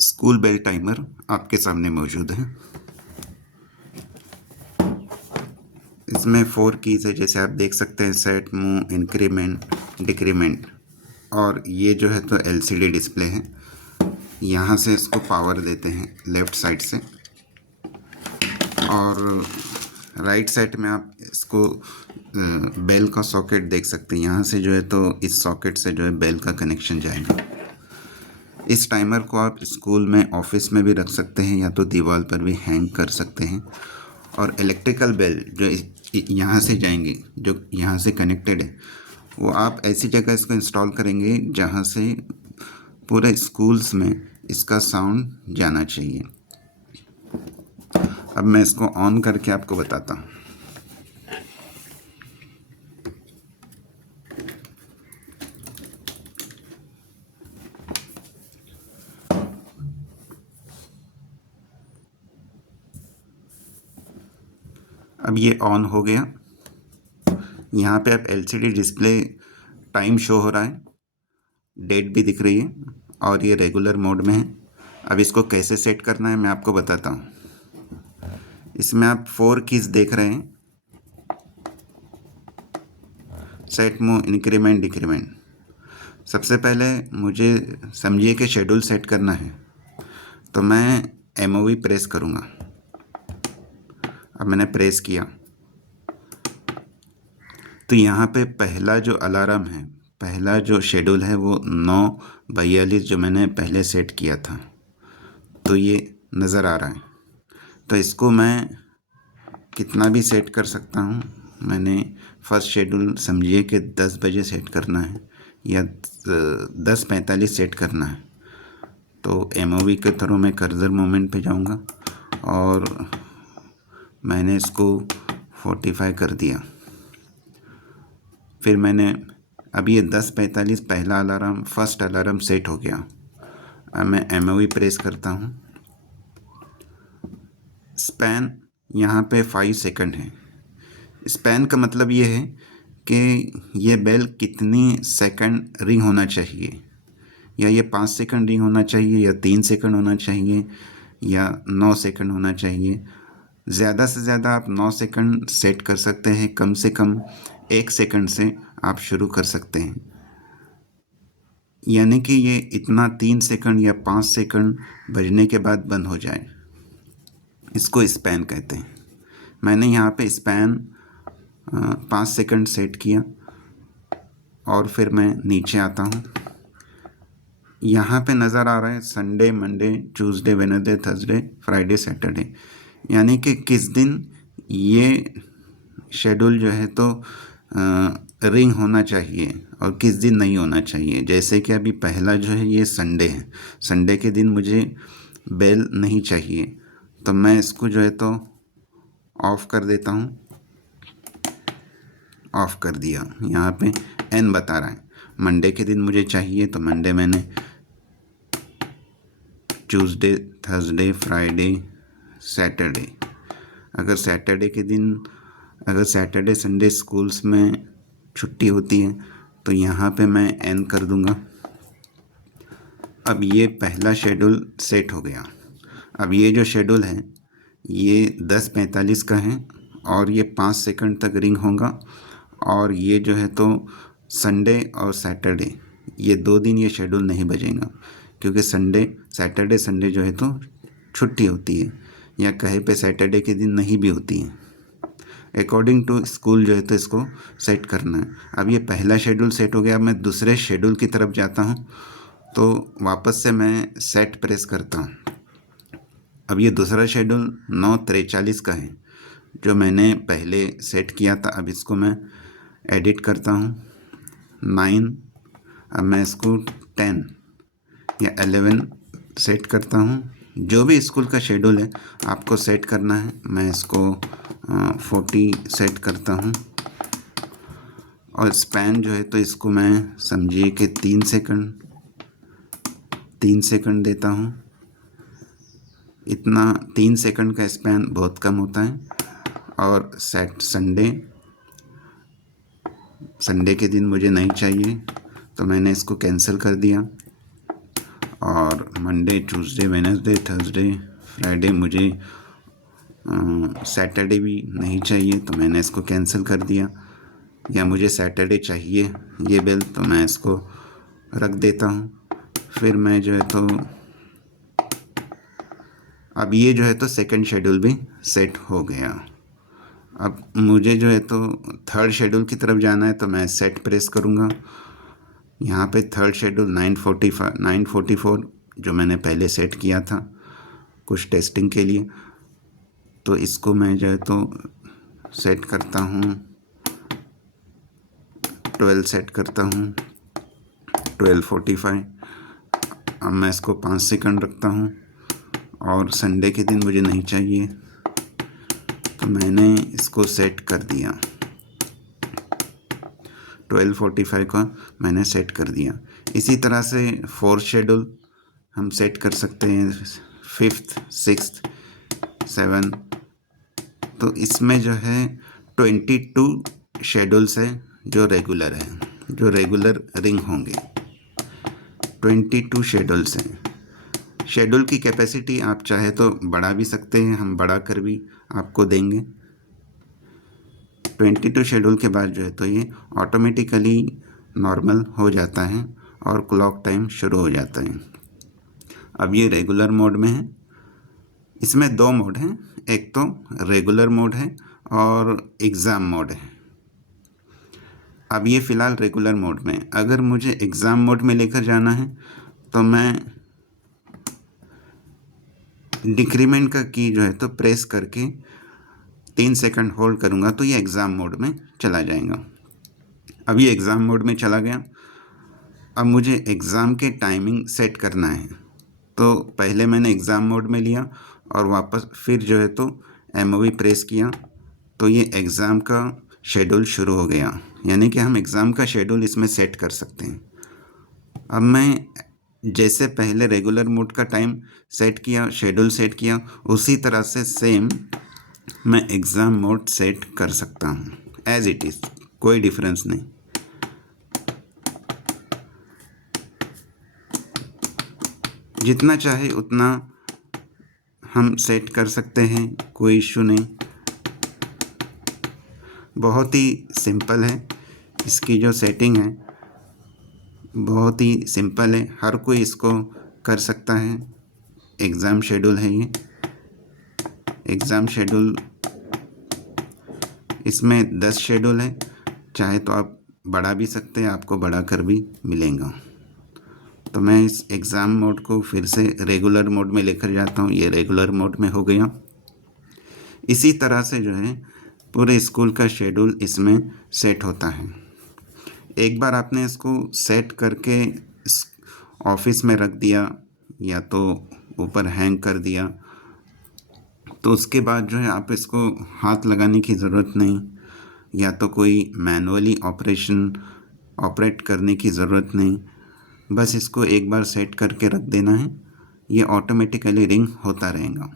School bell timer आपके सामने मौजूद है। इसमें 4 कीज़ है, जैसे आप देख सकते हैं, सेट, मूव, इंक्रीमेंट, डिक्रीमेंट। और ये जो है तो एलसीडी डिस्प्ले है। यहाँ से इसको पावर देते हैं लेफ़्ट साइड से, और राइट साइड में आप इसको बेल का सॉकेट देख सकते हैं। यहाँ से जो है तो इस सॉकेट से जो है बेल का कनेक्शन जाएगा। इस टाइमर को आप स्कूल में, ऑफिस में भी रख सकते हैं, या तो दीवार पर भी हैंग कर सकते हैं। और इलेक्ट्रिकल बेल जो यहाँ से जाएंगे, जो यहाँ से कनेक्टेड है, वो आप ऐसी जगह इसको इंस्टॉल करेंगे जहाँ से पूरे स्कूल्स में इसका साउंड जाना चाहिए। अब मैं इसको ऑन करके आपको बताता हूँ। अब ये ऑन हो गया। यहाँ पे आप एलसीडी डिस्प्ले टाइम शो हो रहा है, डेट भी दिख रही है, और ये रेगुलर मोड में है। अब इसको कैसे सेट करना है मैं आपको बताता हूँ। इसमें आप 4 कीज़ देख रहे हैं, सेट, मूव, इंक्रीमेंट, डिक्रीमेंट। सबसे पहले मुझे समझिए कि शेड्यूल सेट करना है, तो मैं एमओवी प्रेस करूँगा। अब मैंने प्रेस किया तो यहाँ पे पहला जो अलार्म है, पहला जो शेड्यूल है, वो 9:42 जो मैंने पहले सेट किया था, तो ये नज़र आ रहा है। तो इसको मैं कितना भी सेट कर सकता हूँ। मैंने फर्स्ट शेड्यूल समझिए कि 10 बजे सेट करना है, या 10:45 सेट करना है। तो एमओवी के थ्रू मैं कर्सर मूवमेंट पे जाऊँगा, और मैंने इसको 45 कर दिया। फिर मैंने, अब ये 10:45 पहला अलार्म, फर्स्ट अलार्म सेट हो गया। अब मैं एमओवी प्रेस करता हूँ। स्पैन यहाँ पे 5 सेकंड है। स्पैन का मतलब ये है कि ये बेल कितनी सेकंड रिंग होना चाहिए, या ये 5 सेकंड रिंग होना चाहिए, या 3 सेकंड होना चाहिए, या 9 सेकंड होना चाहिए। ज़्यादा से ज़्यादा आप 9 सेकंड सेट कर सकते हैं, कम से कम 1 सेकंड से आप शुरू कर सकते हैं। यानी कि ये इतना 3 सेकंड या 5 सेकंड बजने के बाद बंद हो जाए, इसको स्पैन कहते हैं। मैंने यहाँ पे स्पैन 5 सेकंड सेट किया, और फिर मैं नीचे आता हूँ। यहाँ पे नज़र आ रहा है Sunday, Monday, Tuesday, Wednesday, Thursday, Friday, Saturday, यानी कि किस दिन ये शेड्यूल जो है तो रिंग होना चाहिए और किस दिन नहीं होना चाहिए। जैसे कि अभी पहला जो है ये संडे है, संडे के दिन मुझे बेल नहीं चाहिए, तो मैं इसको जो है तो ऑफ़ कर देता हूँ। ऑफ़ कर दिया। यहाँ पे एन बता रहा है। मंडे के दिन मुझे चाहिए, तो मंडे मैंने, ट्यूसडे, थर्सडे, फ्राइडे, सैटरडे। अगर सैटरडे के दिन, अगर सैटरडे संडे स्कूल्स में छुट्टी होती है, तो यहाँ पे मैं एन कर दूँगा। अब ये पहला शेड्यूल सेट हो गया। अब ये जो शेड्यूल है ये 10:45 का है, और ये 5 सेकंड तक रिंग होगा। और ये जो है तो संडे और सैटरडे, ये 2 दिन ये शेड्यूल नहीं बजेगा, क्योंकि सैटरडे संडे जो है तो छुट्टी होती है, या कहीं पे सैटरडे के दिन नहीं भी होती है। अकॉर्डिंग टू स्कूल जो है तो इसको सेट करना है। अब ये पहला शेड्यूल सेट हो गया। अब मैं दूसरे शेड्यूल की तरफ जाता हूँ, तो वापस से मैं सेट प्रेस करता हूँ। अब ये दूसरा शेड्यूल 9:43 का है, जो मैंने पहले सेट किया था। अब इसको मैं एडिट करता हूँ 9। अब मैं इसको 10 या 11 सेट करता हूँ। जो भी स्कूल का शेड्यूल है आपको सेट करना है। मैं इसको 40 सेट करता हूँ। और स्पैन जो है तो इसको मैं समझिए कि 3 सेकंड देता हूँ। इतना 3 सेकंड का स्पैन बहुत कम होता है। और संडे के दिन मुझे नहीं चाहिए, तो मैंने इसको कैंसिल कर दिया। और Monday, Tuesday, Wednesday, Thursday, Friday, मुझे सैटरडे भी नहीं चाहिए तो मैंने इसको कैंसिल कर दिया। या मुझे सैटरडे चाहिए ये बिल तो मैं इसको रख देता हूँ। फिर मैं जो है तो अब ये जो है तो सेकंड शेड्यूल भी सेट हो गया। अब मुझे जो है तो थर्ड शेड्यूल की तरफ जाना है तो मैं सेट प्रेस करूँगा। यहाँ पे थर्ड शेड्यूल 944 जो मैंने पहले सेट किया था कुछ टेस्टिंग के लिए, तो इसको मैं जो है तो सेट करता हूँ, 12 सेट करता हूँ, 12:45। अब मैं इसको 5 सेकंड रखता हूँ और संडे के दिन मुझे नहीं चाहिए तो मैंने इसको सेट कर दिया, 12:45 का मैंने सेट कर दिया। इसी तरह से फोर्थ शेड्यूल हम सेट कर सकते हैं, 5th, 6th, 7th। तो इसमें जो है 22 शेड्यूल्स है जो रेगुलर है, जो रेगुलर रिंग होंगे। 22 शेड्यूल्स हैं। शेड्यूल की कैपेसिटी आप चाहे तो बढ़ा भी सकते हैं, हम बढ़ा कर भी आपको देंगे। 22 शेड्यूल के बाद जो है तो ये ऑटोमेटिकली नॉर्मल हो जाता है और क्लॉक टाइम शुरू हो जाता है। अब ये रेगुलर मोड में है। इसमें 2 मोड हैं, एक तो रेगुलर मोड है और एग्ज़ाम मोड है। अब ये फ़िलहाल रेगुलर मोड में है। अगर मुझे एग्ज़ाम मोड में लेकर जाना है तो मैं डिक्रीमेंट का की जो है तो प्रेस करके 3 सेकंड होल्ड करूँगा तो ये एग्ज़ाम मोड में चला जाएगा। अब ये एग्ज़ाम मोड में चला गया। अब मुझे एग्ज़ाम के टाइमिंग सेट करना है तो पहले मैंने एग्ज़ाम मोड में लिया और वापस फिर जो है तो MOV प्रेस किया तो ये एग्ज़ाम का शेड्यूल शुरू हो गया। यानी कि हम एग्ज़ाम का शेड्यूल इसमें सेट कर सकते हैं। अब मैं जैसे पहले रेगुलर मोड का टाइम सेट किया, शेड्यूल सेट किया, उसी तरह से सेम मैं एग्ज़ाम मोड सेट कर सकता हूँ एज़ इट इज़, कोई डिफरेंस नहीं। जितना चाहे उतना हम सेट कर सकते हैं, कोई इशू नहीं। बहुत ही सिंपल है, इसकी जो सेटिंग है बहुत ही सिंपल है, हर कोई इसको कर सकता है। एग्ज़ाम शेड्यूल है ये, एग्ज़ाम शेड्यूल, इसमें 10 शेड्यूल है, चाहे तो आप बढ़ा भी सकते हैं, आपको बढ़ा कर भी मिलेगा। तो मैं इस एग्ज़ाम मोड को फिर से रेगुलर मोड में लेकर जाता हूँ, ये रेगुलर मोड में हो गया। इसी तरह से जो है पूरे स्कूल का शेड्यूल इसमें सेट होता है। एक बार आपने इसको सेट करके ऑफिस में रख दिया या तो ऊपर हैंग कर दिया तो उसके बाद जो है आप इसको हाथ लगाने की ज़रूरत नहीं, या तो कोई मैनुअली ऑपरेट करने की ज़रूरत नहीं। बस इसको एक बार सेट करके रख देना है, ये ऑटोमेटिकली रिंग होता रहेगा।